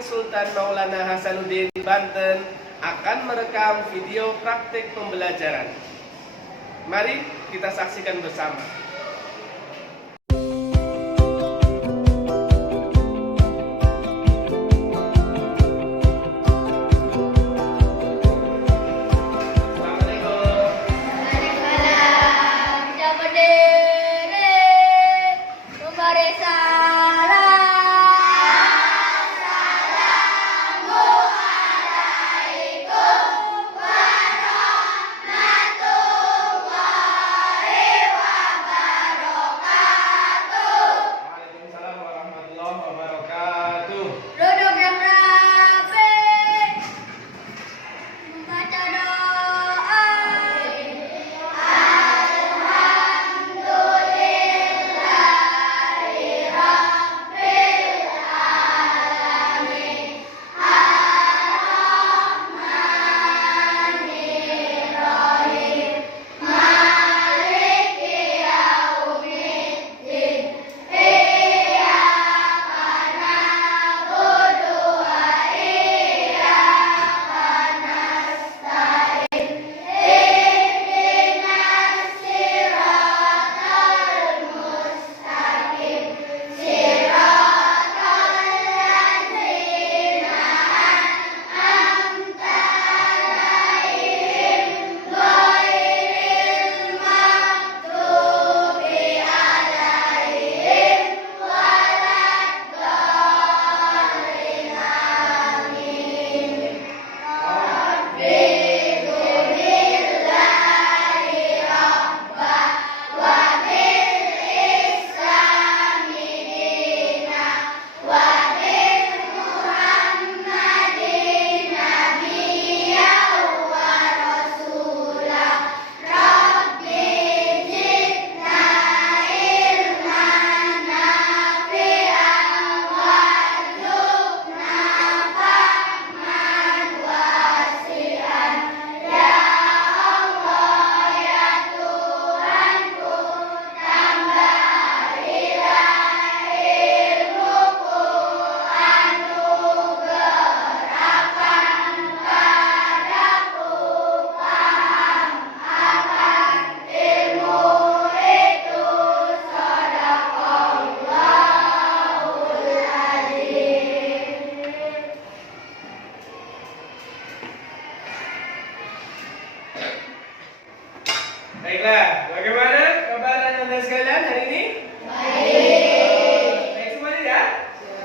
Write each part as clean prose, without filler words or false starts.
Sultan Maulana Hasanuddin Banten akan merekam video praktik pembelajaran. Mari kita saksikan bersama. Baiklah, bagaimana kabar Anda sekalian hari ini? Baik. Baik semuanya ya?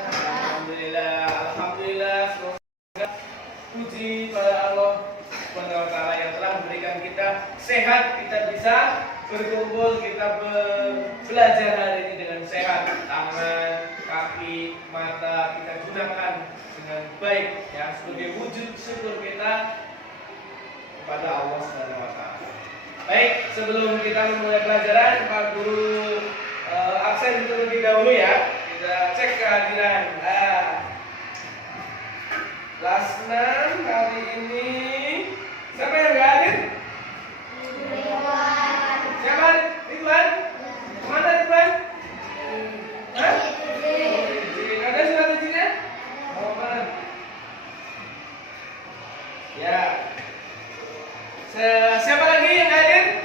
Alhamdulillah, alhamdulillah. Semoga puji pada Allah Subhanahu wa taala yang telah memberikan kita sehat, kita bisa berkumpul, kita belajar hari ini dengan sehat. Tangan, kaki, mata kita gunakan dengan baik ya, sebagai wujud syukur kita kepada Allah Subhanahu wa taala. Baik, sebelum kita memulai pelajaran, Pak Guru absen terlebih dahulu ya. Kita cek kehadiran. Kelas 6 kali ini siapa yang nggak hadir? Siapa? Ridwan? Kemana Ridwan? Hah? Ada surat izinnya? Oh, mana? Ya. Siapa lagi yang hadir?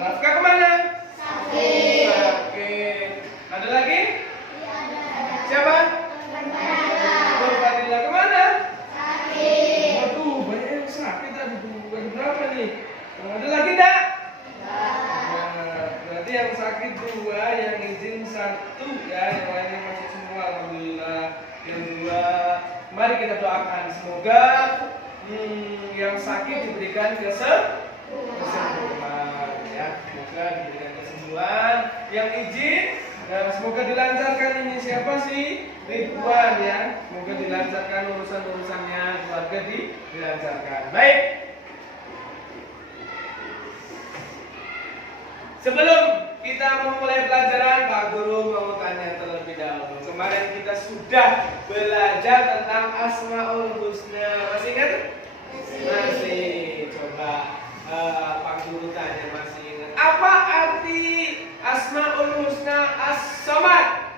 Rafka kemana? Sakit. Ada lagi? Siapa? Fadila kemana? Sakit. Waduh, banyak yang sakit tadi. Bagi berapa nih? Ada lagi enggak? Berarti yang sakit 2, yang izin 1 ya, yang lainnya masih semua. Alhamdulillah. Yang 2, mari kita doakan semoga yang sakit diberikan kesembuhan ya, semoga diberikan kesembuhan. Yang izin semoga dilancarkan. Ini siapa sih? Ridwan ya, semoga dilancarkan urusan-urusannya, keluarga dilancarkan. Baik, sebelum kita memulai pelajaran, Pak Guru mau tanya terlebih dahulu. Kemarin kita sudah belajar tentang Asmaul Husna. Masih ingat? Masih. Coba Pak Guru tanya, masih ingat? Apa arti Asmaul Husna As-Samad?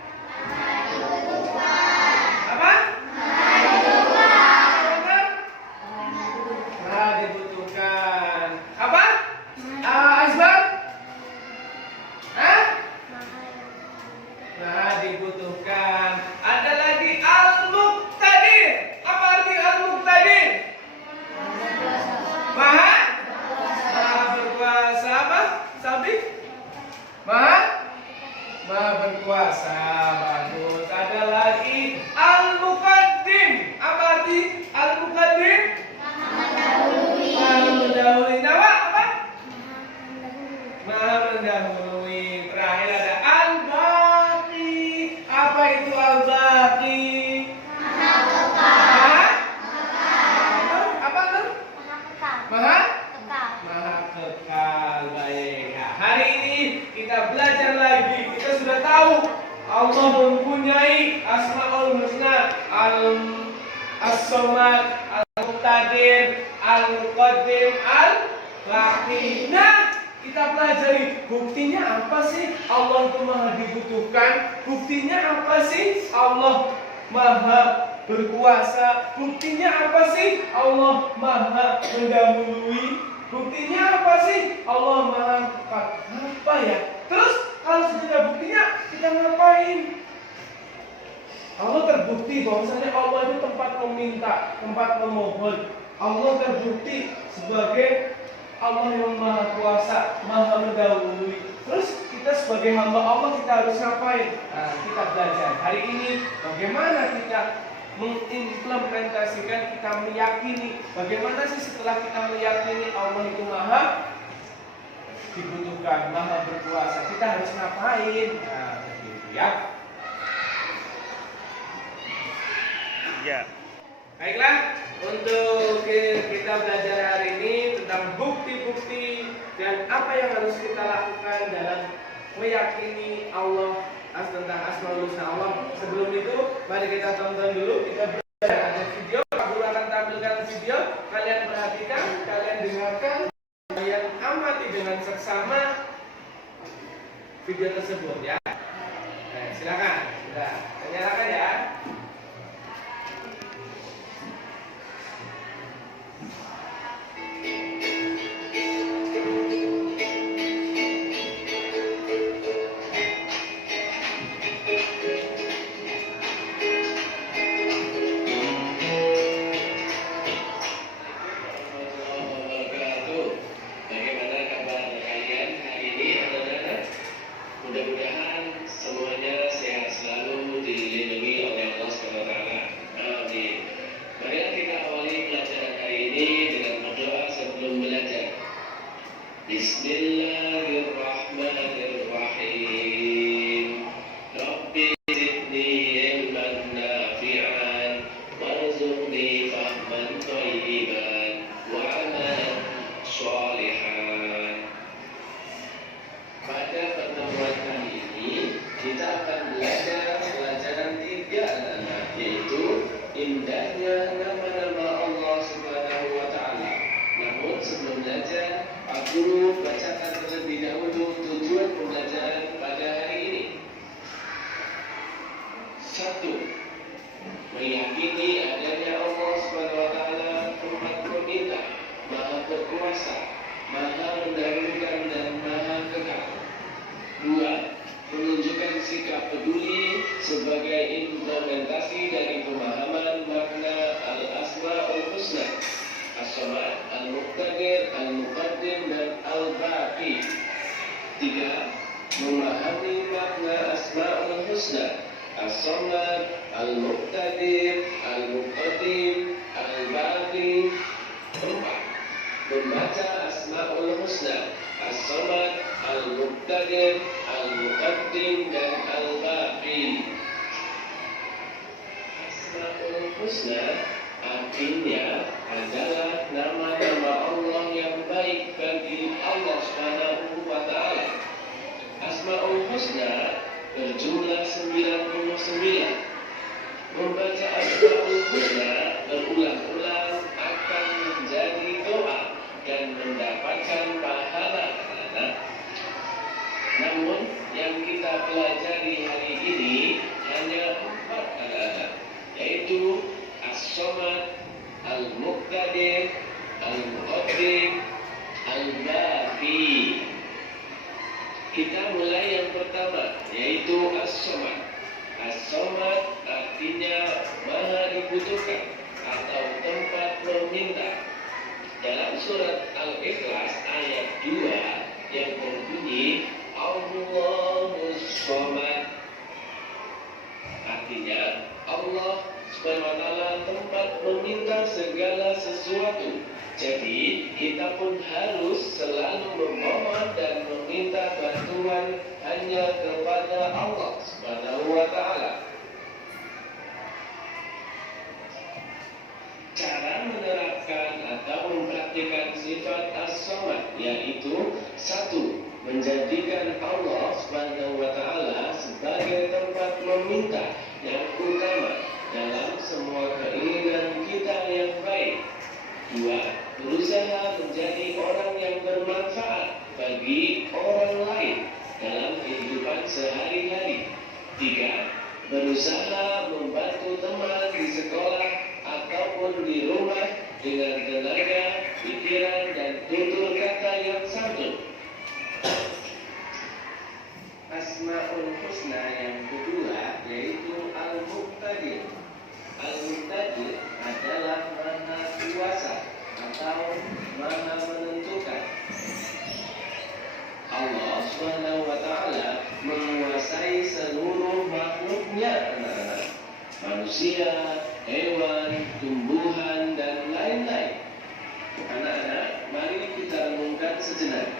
dibutuhkan. Ada lagi Al-Muqtadir. Apa arti Al-Muqtadir? Maha berkuasa. Apa? Sabi? Maha berkuasa. Bagus. Ada lagi Al-Muqaddim. Apa arti Al-Muqaddim? Maha mendahului. Nama apa? Maha mendahului. Terakhir ada Al-Baqi. Apa itu Al-Baqi? Maha kekal. Apa tuh? Maha kekal. Baik. Nah, hari ini kita belajar lagi. Kita sudah tahu Allah mempunyai Asmaul Husna, As-Samad, Al-Muqtadir, Al-Muqaddim, Al-Baqi. Nah, kita pelajari buktinya apa sih Allah itu maha dibutuhkan? Buktinya apa sih Allah maha berkuasa? Buktinya apa sih Allah maha mendahului? Buktinya apa sih Allah maha kekal? Apa ya? Terus kalau sudah buktinya kita ngapain? Allah terbukti bahwasanya Allah itu tempat meminta, tempat memohon. Allah terbukti sebagai Allah yang maha kuasa, maha mendahului. Terus kita sebagai hamba Allah kita harus ngapain? Nah, kita belajar hari ini bagaimana kita mengimplementasikan, kita meyakini bagaimana sih setelah kita meyakini Allah itu maha dibutuhkan, maha berkuasa, kita harus ngapain? Nah, begitu ya. Ya. Baiklah, untuk kita belajar hari ini tentang bukti-bukti dan apa yang harus kita lakukan dalam meyakini Allah tentang Asmaul Husna Allah. Sebelum itu, mari kita tonton dulu, kita belajar ada video. Pak Guru akan tampilkan video, kalian perhatikan, kalian dengarkan, kalian amati dengan seksama video tersebut ya. Nah, silakan, sudah, nyalakan ya. Memahami makna Asmaul Husna, As-Samad, Al-Muqtadir, Al-Muqaddim, Al-Baqi. 4. Membaca Asmaul Husna, As-Samad, Al-Muqtadir, Al-Muqaddim, dan Al-Baqi. Asmaul Husna artinya adalah nama-nama Allah yang baik bagi Allah Subhanahu wa Ta'ala. Asmaul Husna berjumlah 99. Membaca Asmaul Husna berulang-ulang akan menjadi doa dan mendapatkan pahala anak-anak. Namun yang kita pelajari hari ini hanya 4 anak-anak, yaitu As-Samad, Al-Muqtadir, Al-Muqaddim, Al-Baqi. Kita mulai yang pertama, yaitu As-Samad. artinya maha dibutuhkan atau tempat meminta. Dalam surat Al-Ikhlas ayat 2 yang berbunyi Allahus Somad, artinya Allah SWT tempat meminta segala sesuatu. Jadi kita pun harus selalu memohon dan meminta bantuan hanya kepada Allah SWT. Cara menerapkan atau mempraktikkan sifat as-samad yaitu 1. Menjadikan Allah SWT sebagai tempat meminta yang utama dalam semua keinginan kita yang baik. 2. Berusaha menjadi orang yang bermanfaat bagi orang lain dalam kehidupan sehari-hari. 3. Berusaha membantu teman di sekolah ataupun di rumah dengan tenaga, pikiran, dan tutur kata yang santun. Asmaul Husna yang kedua yaitu Al-Muqtadir. Al-Muqtadir adalah Maha Kuasa atau Maha Menentukan. Allah SWT menguasai seluruh makhluknya, manusia, hewan, tumbuhan, dan lain-lain. Anak-anak, mari kita renungkan sejenak.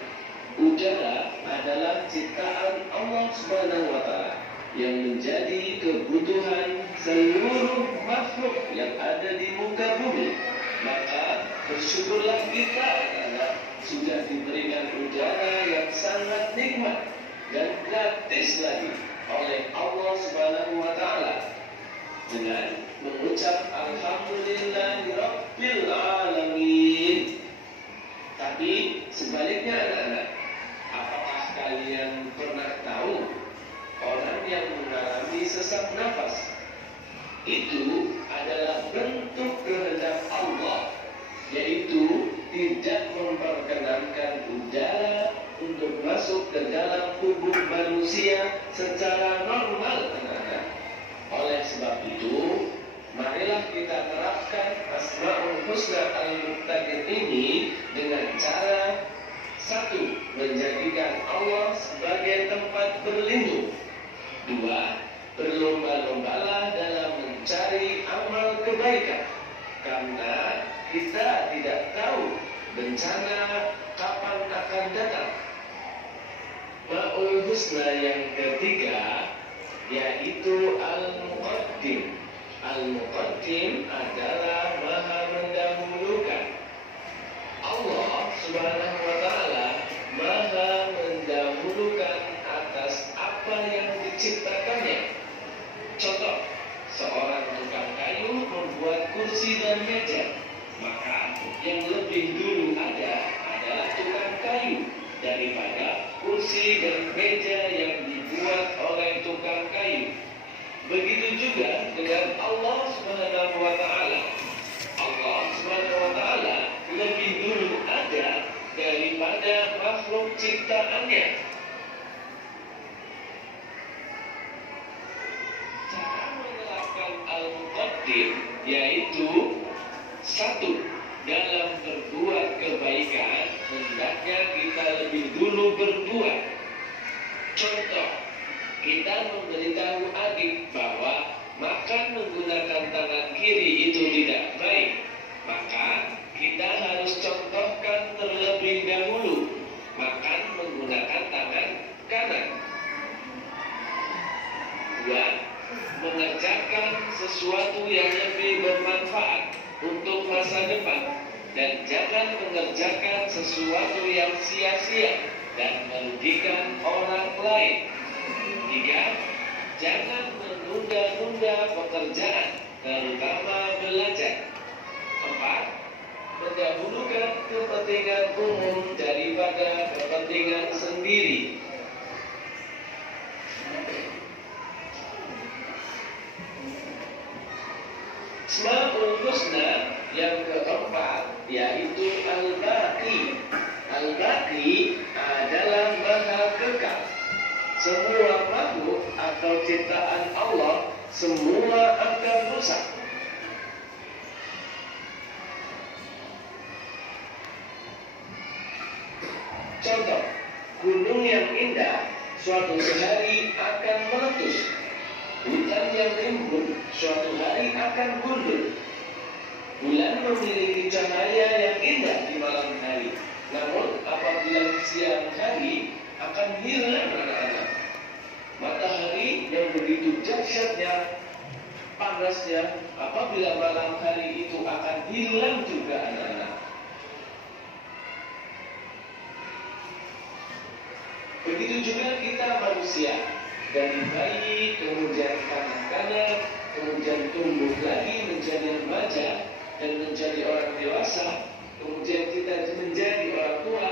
Udara adalah ciptaan Allah SWT yang menjadi kebutuhan seluruh makhluk yang ada di muka bumi. Maka bersyukurlah kita karena sudah diberikan udara yang sangat nikmat dan gratis lagi oleh Allah SWT. Dengan mengucap Alhamdulillahirabbil alamin. Tapi sebaliknya anak-anak, apakah kalian pernah tahu orang yang mengalami sesak nafas itu adalah bentuk kehendak Allah, yaitu tidak memperkenankan udara untuk masuk ke dalam tubuh manusia secara normal, anak-anak. Oleh sebab itu, marilah kita terapkan Asmaul Husna Al-Muqtadir ini dengan cara 1. Menjadikan Allah sebagai tempat berlindung. 2. Berlomba-lombalah dalam mencari amal kebaikan, karena kita tidak tahu bencana kapan akan datang. Asmaul Husna yang ketiga yaitu Al-Muqaddim. Al-Muqaddim adalah Maha Mendahulukan. Allah Subhanahu wa Ta'ala Maha mendahulukan atas apa yang diciptakannya. Contoh, seorang tukang kayu membuat kursi dan meja, maka yang lebih dulu ada adalah tukang kayu daripada kursi dan meja yang dibuat oleh tukang kayu. Begitu juga dengan Allah Subhanahu wa Ta'ala. Allah Subhanahu wa Ta'ala lebih dulu ada daripada makhluk ciptaannya. Cara menerapkan Al-Muqaddim yaitu 1. Dalam berbuat kebaikan, hendaknya kita lebih dulu berbuat. Contoh, kita memberitahu adik bahwa makan menggunakan tangan kiri itu tidak baik, maka kita harus contohkan terlebih dahulu makan menggunakan tangan kanan. 2. Mengerjakan sesuatu yang lebih bermanfaat untuk masa depan, dan jangan mengerjakan sesuatu yang sia-sia dan merugikan orang lain. 3. Jangan menunda-nunda pekerjaan, terutama belajar. 4. Mendahulukan kepentingan umum daripada kepentingan sendiri. Asmaul Husna yang keempat yaitu Al-Baqi. Al-Baqi adalah Maha Kekal. Semua makhluk atau ciptaan Allah, semua dosa. Contoh, gunung yang indah suatu hari akan meletus. Hutan yang rimbun suatu hari akan gundul. Bulan memiliki cahaya yang indah di malam hari. Namun apabila siang hari akan hilang anak-anak. Matahari yang begitu dahsyatnya, panasnya, apabila malam hari itu akan hilang juga anak-anak. Begitu juga kita manusia, dari bayi kemudian kanak-kanak, kemudian tumbuh lagi menjadi remaja dan menjadi orang dewasa, kemudian kita menjadi orang tua.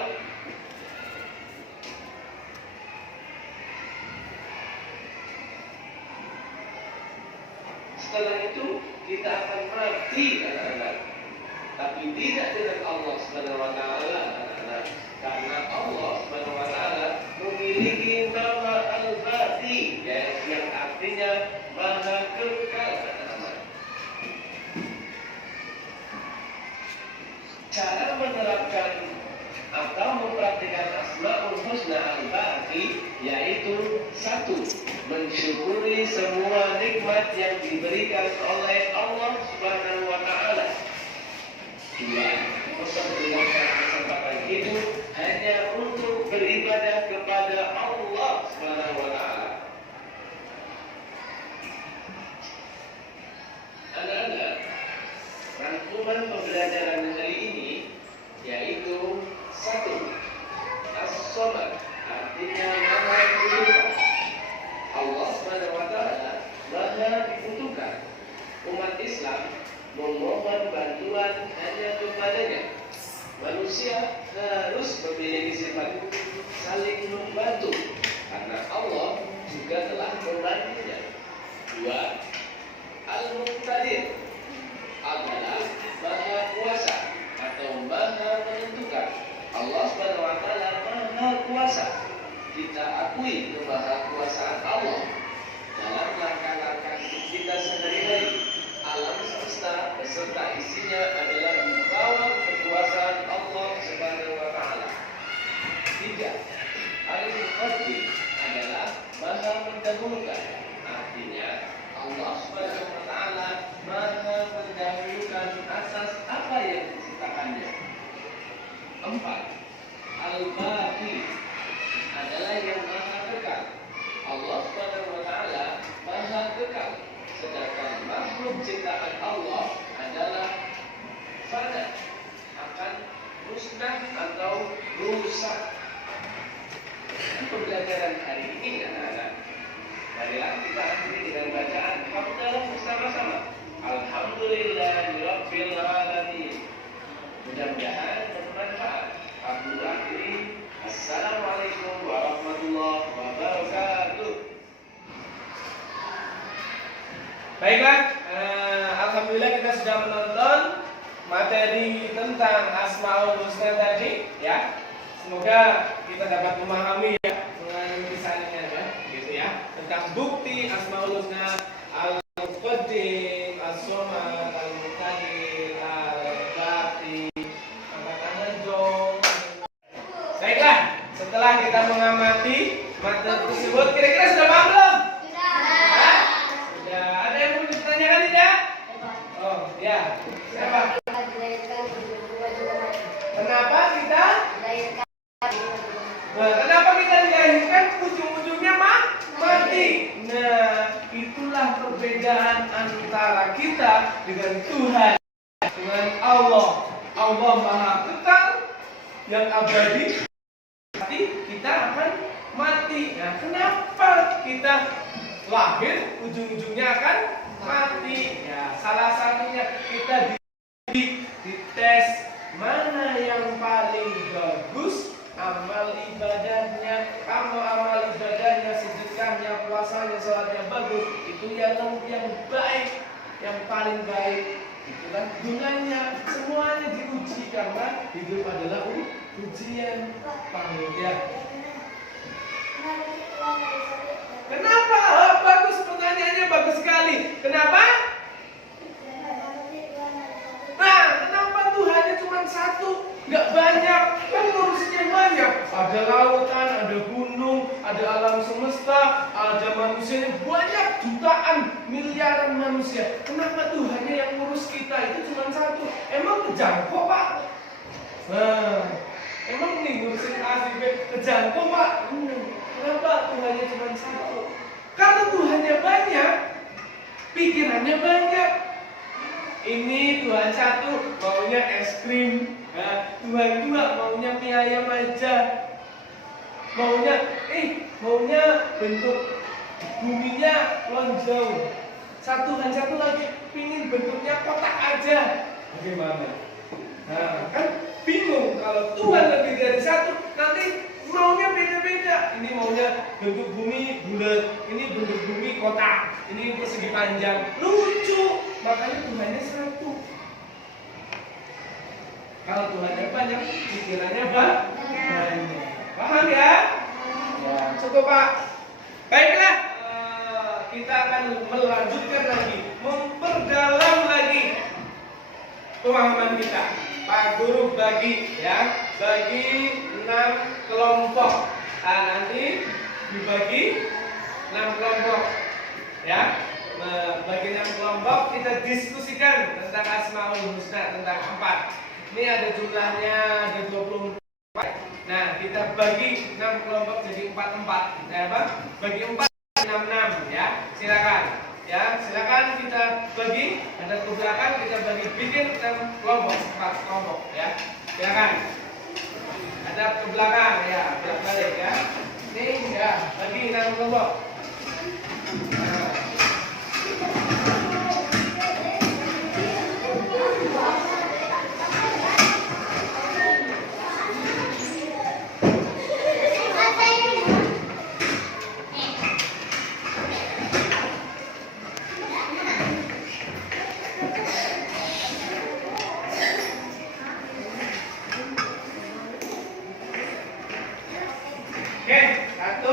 Setelah itu kita akan mati anak-anak, tapi tidak dengan Allah Subhanahu wa taala anak-anak, karena Allah Subhanahu wa taala memiliki nama Al-Baqi yang artinya Maha Kekal anak-anak. Cara menerapkan atau mempraktikkan Asmaul Husna Al-Baqi yaitu satu, mensyukuri semua nikmat yang diberikan oleh Allah Subhanahu wa taala. Dua, mempergunakan kesempatan itu hanya untuk beribadah kepada Allah Subhanahu wa taala. Anak-anak, rangkuman pembelajaran hari ini yaitu satu, As-Samad artinya Maha Dibutuhkan. Allah Subhanahu wa taala Maha dibutuhkan. Umat Islam memohon bantuan hanya kepadanya. Manusia harus memiliki sifat saling membantu karena Allah juga telah membantunya. Dua, Al-Muqtadir adalah Maha Kuasa atau Maha Menentukan. Allah Subhanahu wa taala Maha Kuasa. Kita akui kemahakuasaan Allah dalam langkah-langkah kita sehari-hari. Alam semesta beserta isinya adalah di bawah kekuasaan Allah Subhanahu wa taala. Tiga, Al-Muqaddim adalah Maha Mendahulukan. Artinya Allah Subhanahu wa taala Maha mendahulukan atas apa yang diciptakannya. Empat, Al-Baqi adalah yang Maha Kekal. Allah Subhanahu wa taala Maha Kekal. Sedangkan makhluk ciptaan Allah adalah fana, akan musnah atau rusak. Pembelajaran hari ini anak-anak, marilah kita akhiri dengan bacaan hamdalah bersama-sama. Alhamdulillahirabbil alamin. Mudah-mudahan bermanfaat. Aku akhiri. Assalamualaikum warahmatullahi wabarakatuh. Baiklah, alhamdulillah kita sudah menonton materi tentang Asmaul Husna tadi, ya. Semoga kita dapat memahami ya mengenai kisahnya ya, gitu ya. Tentang bukti Asmaul Husna, Al-Muqaddim, As-Samad, Al-Muqtadir, Al-Baqi, angkat tangan dong. Baiklah, setelah kita mengamati materi tersebut, kira-kira sudah paham belum? Ya, siapa? Kenapa kita? Kenapa kita dilahirkan ujung-ujungnya mati? Nah, itulah perbedaan antara kita dengan Tuhan, dengan Allah. Allah Maha Kekal yang abadi. Nanti kita akan mati. Nah, kenapa kita lahir ujung-ujungnya akan mati? Ya, salah satunya kita dites mana yang paling bagus amal ibadahnya. Kalau amal ibadahnya, sedekahnya, puasanya, sholatnya bagus, itu yang baik, yang paling baik. Itu kan gunanya, semuanya diuji karena hidup adalah ujian. Paham ya? Kenapa? Bagus, pertanyaannya bagus sekali. Kenapa? miliaran manusia. Kenapa Tuhannya yang ngurus kita itu cuma satu? Emang kejangkau Pak? Nah, emang nih ngurusin A, B, kejangkau Pak? Kenapa Tuhannya cuma satu? Karena Tuhannya banyak, pikirannya banyak. Ini Tuhan satu maunya es krim, nah, Tuhan dua maunya mie ayam aja, maunya bentuk buminya lonjong. Tuhan satu lagi pingin bentuknya kotak aja. Bagaimana? Nah, kan bingung kalau Tuhan lebih dari satu, nanti maunya beda-beda. Ini maunya bentuk bumi bulat, ini bentuk bumi kotak, ini persegi panjang, lucu. Makanya Tuhannya satu. Kalau Tuhannya banyak, pikirannya banyak. Paham ya? Ya, cukup Pak. Baiklah, kita akan melanjutkan lagi, memperdalam lagi pemahaman kita. Pak Guru bagi 6 kelompok. Nah, nanti dibagi 6 kelompok ya. Bagi 6 kelompok kita diskusikan tentang Asmaul Husna, tentang 4. Ini ada jumlahnya, ada 24. Nah, kita bagi 6 kelompok jadi 4-4. Ya, Pak? Bagi 4 6 ya. Silakan. Ya, silakan kita bagi, ada ke belakang kita bagi, bikin 6 kelompok, 4 kelompok ya. Silakan. Ada ke belakang ya, balik ya. Ini ya, bagi 6 kelompok. Nah. Oke, 1,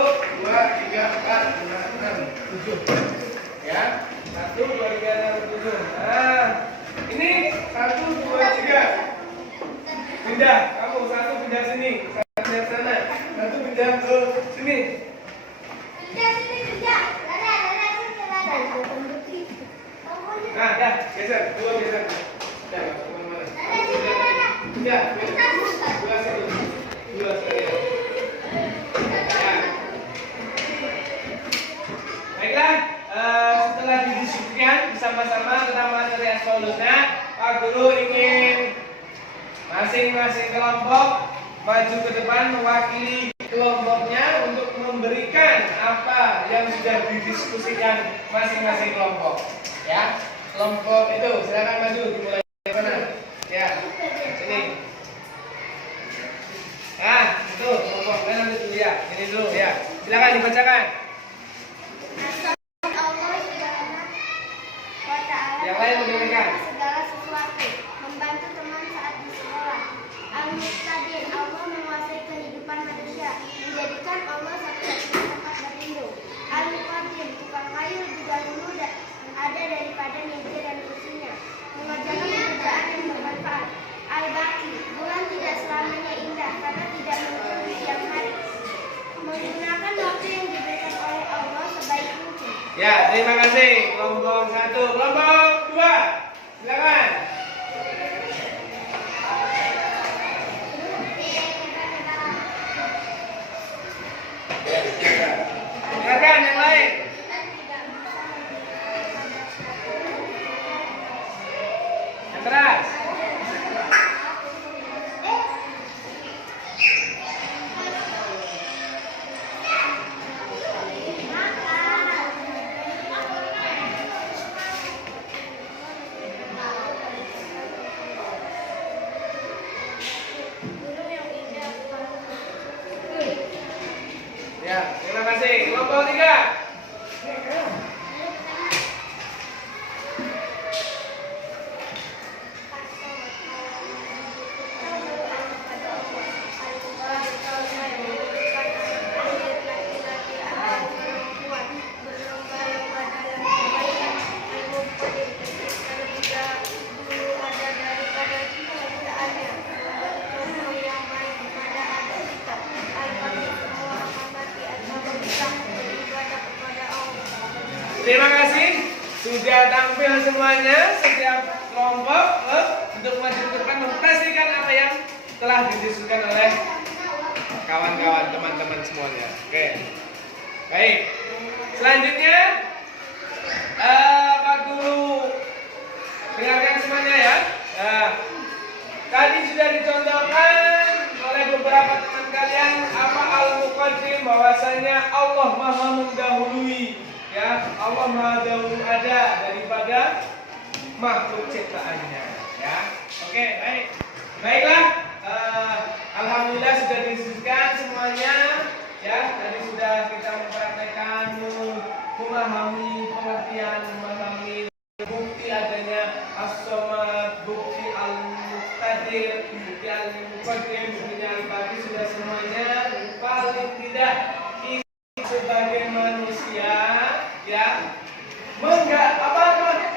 2, 3, 4, 5, 6, 7. Ya, 1, 2, 3, 6, 7. Nah, ini 1, 2, 3. Pindah, kamu 1 pindah sini, 1 pindah sana, 1 pindah ke sini. Nah, dah, geser, 2 geser. Dah, kemana-mana. Pindah, 2 satu, 2 sekali. Baiklah, setelah didiskusikan bersama-sama tentang materi Asmaul Husna, Pak Guru ingin masing-masing kelompok maju ke depan mewakili kelompoknya untuk memberikan apa yang sudah didiskusikan masing-masing kelompok. Ya, kelompok itu silakan maju, dimulai dari mana? Ya, sini. Nah, itu kelompok nanti dulu ya, ini dulu ya. Silakan dibacakan. Yang lain mendengarkan. Segala sesuatu, membantu teman saat di sekolah. Al-Muqtadir, Allah menguasai kehidupan manusia, menjadikan Allah satu-satunya tempat berlindung. Al-Muqaddim, tukang kayu lebih dahulu ada daripada meja dan kursinya, mengerjakan pekerjaan yang bermanfaat. Al-Baqi, bulan tidak selamanya indah karena tidak muncul di siang hari, menggunakan waktu yang diberikan oleh Allah sebaik mungkin. Ya, terima kasih. Kelompok 1, kelompok 2. Silakan. Silakan yang lain. Yang keras. Ya, terima kasih. Kelompok 3. Sudah tampil semuanya, setiap kelompok untuk maju ke depan mempresentasikan apa yang telah didiskusikan oleh kawan-kawan teman-teman semuanya. Oke, baik. Selanjutnya, Pak Guru dengarkan semuanya ya. Tadi sudah dicontohkan oleh beberapa teman kalian apa al-muqaddim, bahwasanya Allah Maha mendahului. Ya, Allah Maha dahulu ada daripada makhluk ciptaannya. Ya, oke, baik. Baiklah, alhamdulillah sudah didiskusikan semuanya. Ya, tadi sudah kita mempraktekkan memahami pengertian, memahami bukti adanya as-samad, bukti al-muqtadir, bukti al-muqaddim, bukti al-baqi, sudah semuanya. Paling tidak sebagai manusia ya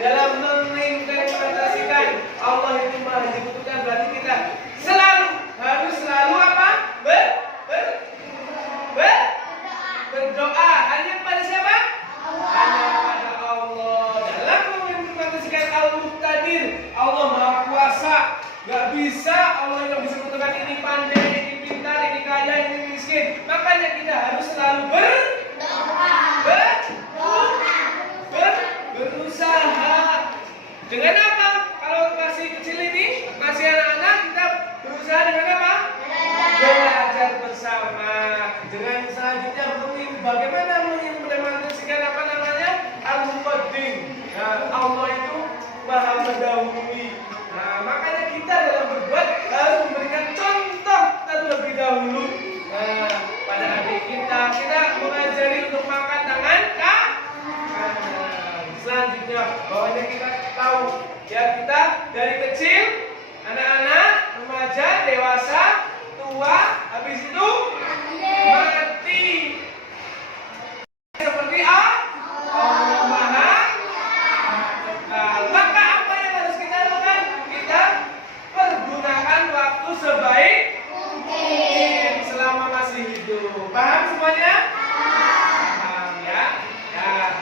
dalam mengimplementasikan Allah itu Maha dibutuhkan, berarti kita harus selalu apa? Berdoa hanya kepada siapa? Hanya kepada Allah. Dalam mengimplementasikan al-muqtadir, Allah Maha Kuasa, nggak bisa Allah yang bisa menentukan ini pandai, ini pintar, ini kaya, ini miskin. Makanya kita harus selalu berusaha. Dengan apa? Kalau masih kecil ini, masih anak-anak, kita berusaha dengan apa? Belajar bersama. Dengan selanjutnya bagaimana mengimplementasikan apa namanya? Al-muqaddim. Nah, Allah itu Maha mendahului. Nah, makanya kita dalam berbuat harus memberikan contoh terlebih dahulu. Nah, pada adik kita mengajari untuk makan tangan kanan. Selanjutnya, bahwanya kita tahu ya, kita dari kecil, anak-anak, remaja, dewasa, tua, habis itu mati. Seperti Allah Maha. Maka apa yang harus kita lakukan? Kita pergunakan waktu sebaik mungkin selama masih hidup. Paham semuanya? Paham ya? Nah,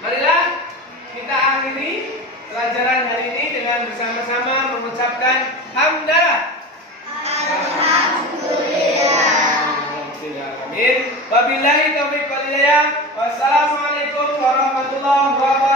marilah kita akhiri pelajaran hari ini dengan bersama-sama mengucapkan hamdalah. Alhamdulillah. Wabillahi taufiq wal hidayah. Wassalamualaikum warahmatullahi wabarakatuh.